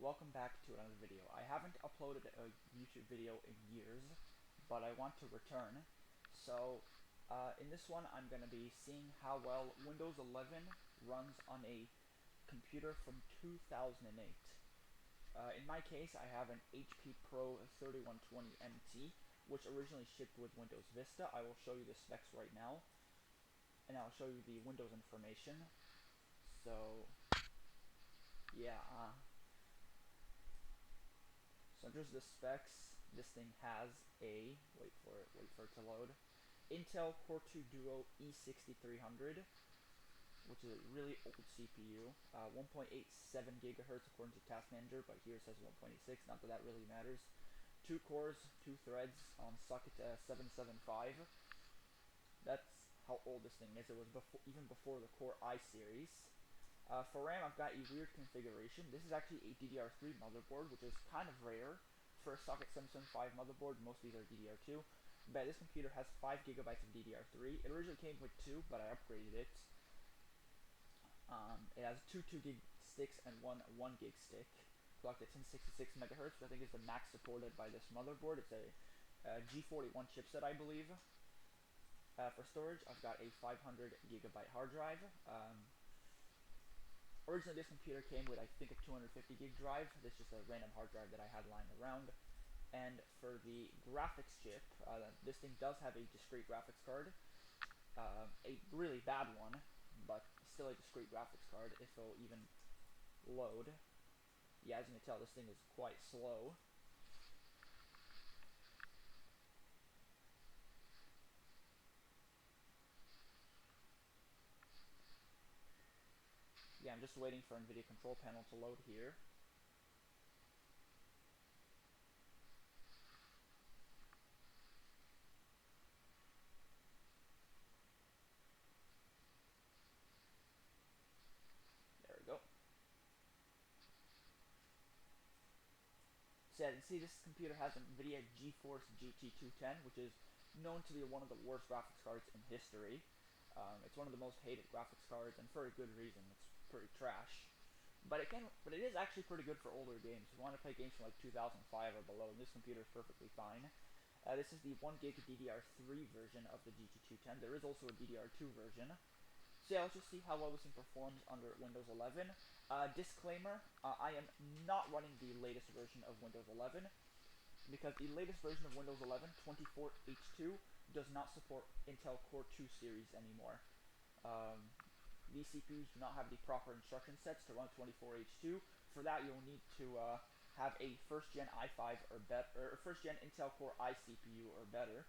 Welcome back to another video. I haven't uploaded a YouTube video in years, but I want to return. So, in this one, I'm going to be seeing how well Windows 11 runs on a computer from 2008. In my case, I have an HP Pro 3120 MT, which originally shipped with Windows Vista. I will show you the specs right now, and I'll show you the Windows information. So, yeah, so here's the specs. This thing has a, wait for it to load, Intel Core 2 Duo E6300, which is a really old CPU, 1.87 gigahertz according to Task Manager, but here it says 1.86, not that that really matters. 2 cores, 2 threads on socket 775. That's how old this thing is. It was even before the Core I series. For RAM, I've got a weird configuration. This is actually a DDR3 motherboard, which is kind of rare for a socket 775 motherboard. Most of these are DDR2. But this computer has 5 gigabytes of DDR3. It originally came with 2, but I upgraded it. It has two 2 gig sticks and one 1 gig stick, clocked at 1066 megahertz, which I think is the max supported by this motherboard. It's a G41 chipset, I believe. For storage, I've got a 500 gigabyte hard drive. Originally, this computer came with, I think, a 250 gig drive. This is just a random hard drive that I had lying around. And for the graphics chip, this thing does have a discrete graphics card. A really bad one, but still a discrete graphics card, if it'll even load. Yeah, as you can tell, this thing is quite slow. Yeah, I'm just waiting for NVIDIA Control Panel to load here. There we go. So yeah, you see this computer has an NVIDIA GeForce GT 210, which is known to be one of the worst graphics cards in history. It's one of the most hated graphics cards, and for a good reason. It's pretty trash. But it is actually pretty good for older games. If you want to play games from like 2005 or below, this computer is perfectly fine. This is the 1 gig DDR3 version of the GT210. There is also a DDR2 version. So yeah, let's just see how well this thing performs under Windows 11. Disclaimer, I am not running the latest version of Windows 11 because the latest version of Windows 11, 24H2, does not support Intel Core 2 series anymore. These CPUs do not have the proper instruction sets to run 24H2. For that, you'll need to have a first-gen i5 or better, or first-gen Intel Core i CPU or better,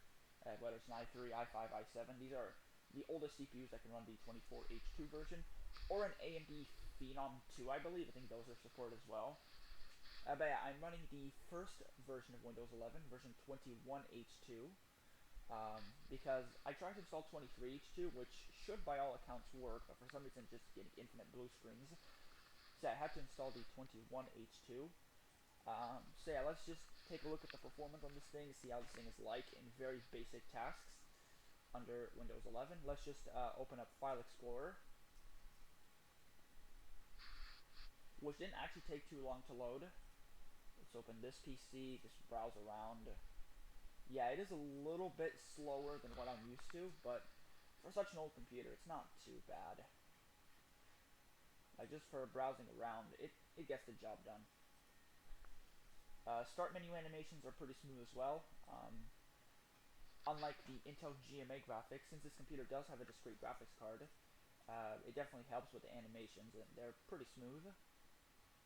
whether it's an i3, i5, i7. These are the oldest CPUs that can run the 24H2 version, or an AMD Phenom 2, I believe. I think those are supported as well. But yeah, I'm running the first version of Windows 11, version 21H2. Because I tried to install 23H2, which should by all accounts work, but for some reason just getting infinite blue screens. So I had to install the 21H2. So yeah, let's just take a look at the performance on this thing, see how this thing is like in very basic tasks under Windows 11. Let's just open up File Explorer, which didn't actually take too long to load. Let's open this PC, just browse around. Yeah, it is a little bit slower than what I'm used to, but for such an old computer, it's not too bad. Like, just for browsing around, it gets the job done. Start menu animations are pretty smooth as well. Unlike the Intel GMA graphics, since this computer does have a discrete graphics card, it definitely helps with the animations, and they're pretty smooth.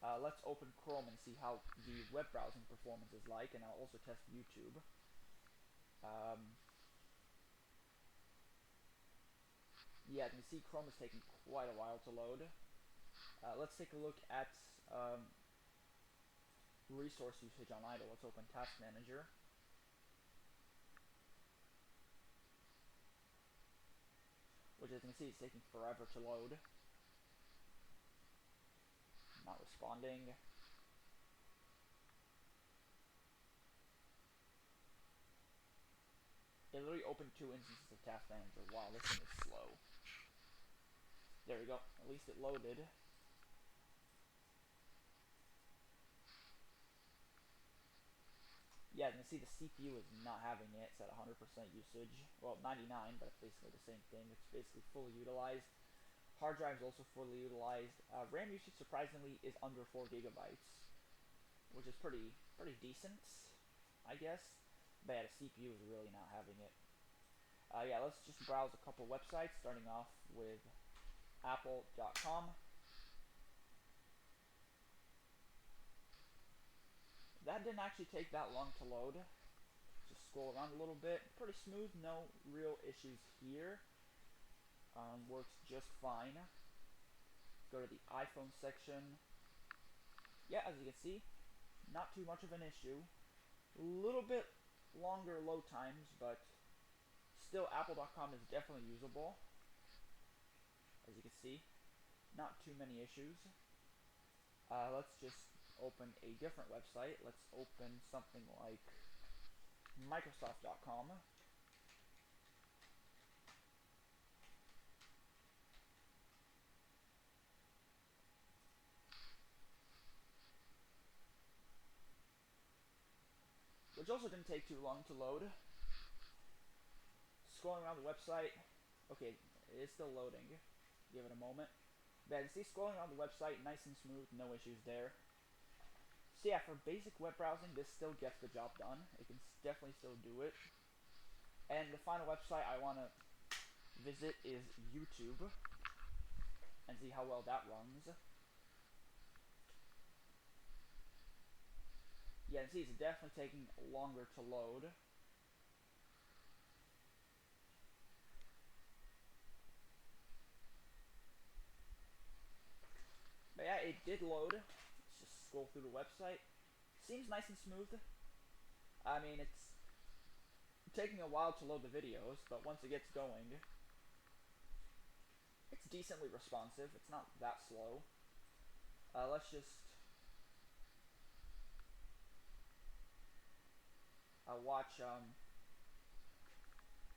Let's open Chrome and see how the web browsing performance is like, and I'll also test YouTube. Yeah, you can see Chrome is taking quite a while to load. Let's take a look at resource usage on idle. Let's open Task Manager. Which, as you can see, is taking forever to load. Not responding. It literally opened 2 instances of Task Manager. Wow, this thing is slow. There we go. At least it loaded. yeah, you can see the CPU is not having it. It's at 100% usage. Well, 99, but it's basically the same thing. It's basically fully utilized. Hard drive is also fully utilized. RAM usage surprisingly is under 4 gigabytes, which is pretty decent, I guess. But yeah, the CPU is really not having it. Yeah, let's just browse a couple websites, starting off with apple.com. That didn't actually take that long to load. Just scroll around a little bit. Pretty smooth, no real issues here. Works just fine. Go to the iPhone section. Yeah, as you can see, not too much of an issue. A little bit longer load times, but still apple.com is definitely usable. As you can see, not too many issues. Let's just open a different website. Let's open something like Microsoft.com. Which also didn't take too long to load. Scrolling around the website. Okay, it is still loading. Give it a moment. But see, scrolling around the website, nice and smooth, no issues there. So yeah, for basic web browsing, this still gets the job done. It can definitely still do it. And the final website I want to visit is YouTube and see how well that runs. Yeah, and see, it's definitely taking longer to load. But yeah, it did load. Let's just scroll through the website. Seems nice and smooth. I mean, it's taking a while to load the videos, but once it gets going, it's decently responsive. It's not that slow. Let's just watch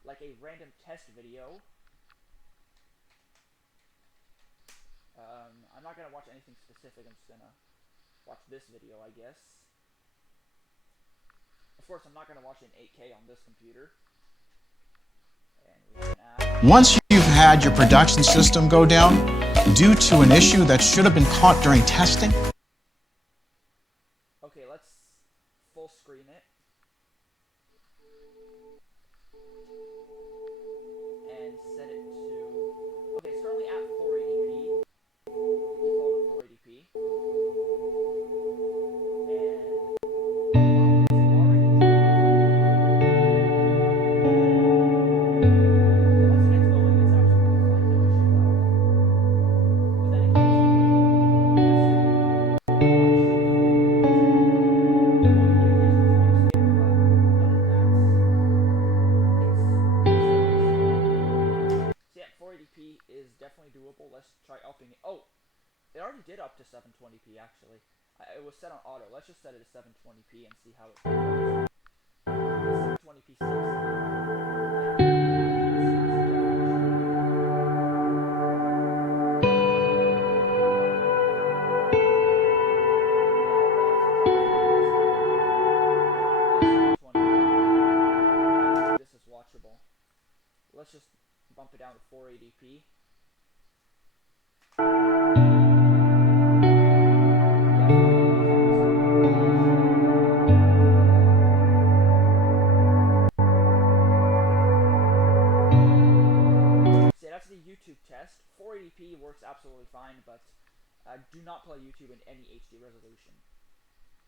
like a random test video. I'm not gonna watch anything specific. I'm just gonna watch this video, I guess. Of course, I'm not gonna watch it in 8K on this computer. Once you've had your production system go down due to an issue that should have been caught during testing. Okay, let's full screen it. And set it to... Okay, it's currently at 480p. Default 480p. Is definitely doable. Let's try upping it. Oh, it already did up to 720p actually. It was set on auto. Let's just set it to 720p and see how it goes. 720p This is watchable. Let's just bump it down to 480p. YouTube test. 480p works absolutely fine, but do not play YouTube in any HD resolution.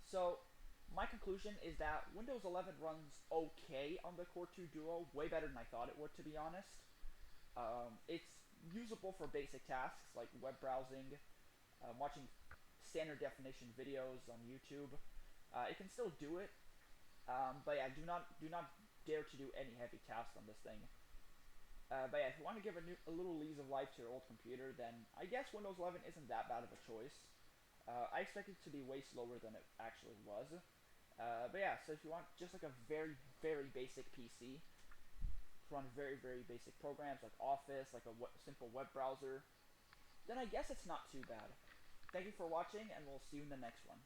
So, my conclusion is that Windows 11 runs okay on the Core 2 Duo, way better than I thought it would, to be honest. It's usable for basic tasks like web browsing, watching standard definition videos on YouTube. It can still do it, but yeah, do not dare to do any heavy tasks on this thing. But yeah, if you want to give a little lease of life to your old computer, then I guess Windows 11 isn't that bad of a choice. I expected it to be way slower than it actually was. But yeah, so if you want just like a very, very basic PC to run very, very basic programs like Office, like a simple web browser, then I guess it's not too bad. Thank you for watching, and we'll see you in the next one.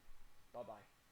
Bye-bye.